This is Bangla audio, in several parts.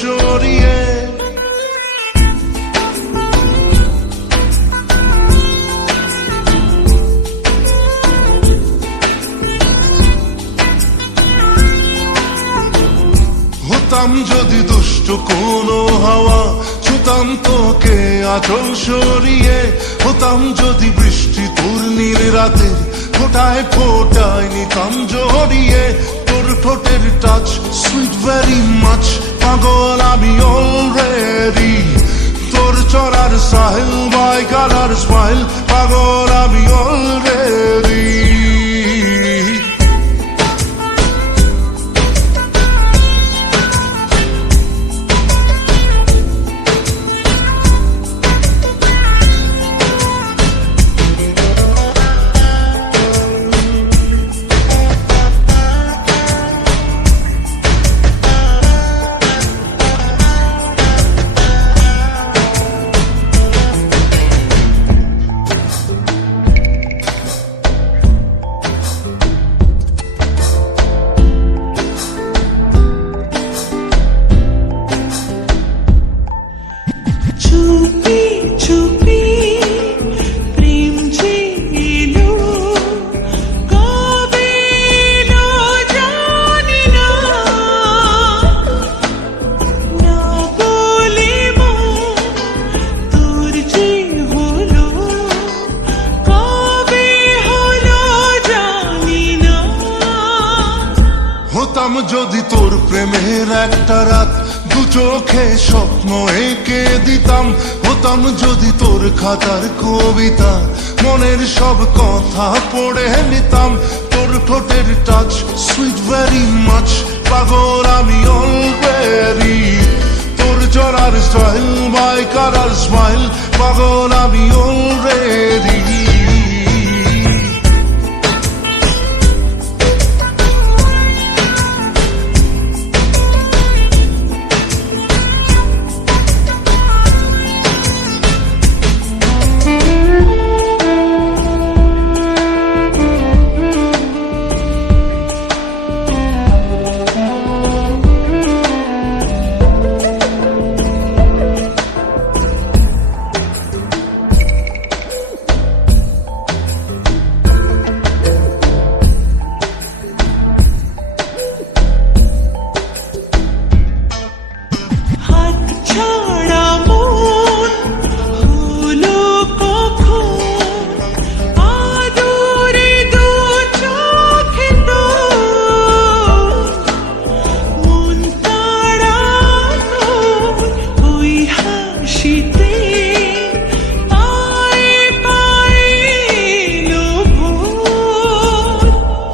সরিয়ে। হতাম যদি দুষ্ট কোনো হাওয়া, ছুতাম তোকে আঁচল সরিয়ে। হতাম যদি বৃষ্টি তোর নীল রাতের ফোটায় ফোটায় নিতাম জড়িয়ে। তোর ঠোঁটের টাচ সুইট ভেরি মাচ, পাগল আমি অলরেডি। তোর চড়ার সাহেল বাই কালার স্মাইল, পাগল আমি অলরেডি। চুপি চুপি প্রেম যে এলো, কবে এলো জানি না। না বলে মন তোর যে হলো, কবে হলো জানি না। হতাম যদি তোর প্রেমের একটা রাত, দু চোখে স্বপ্ন এঁকে দিতাম। হতাম যদি তোর খাতার কবিতা, মনের সব কথা পড়ে নিতাম। তোর ঠোঁটের টাচ সুইট ভেরি মাচ, পাগল আমি অলরেডি। তোর জড়ার স্টাইল বাই কালার স্মাইল, পাগল আমি অলরেডি।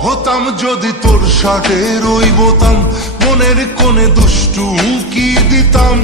হতাম যদি তোর শার্টের ওই বোতাম, মনের কোণে দুষ্টু উকি দিতাম।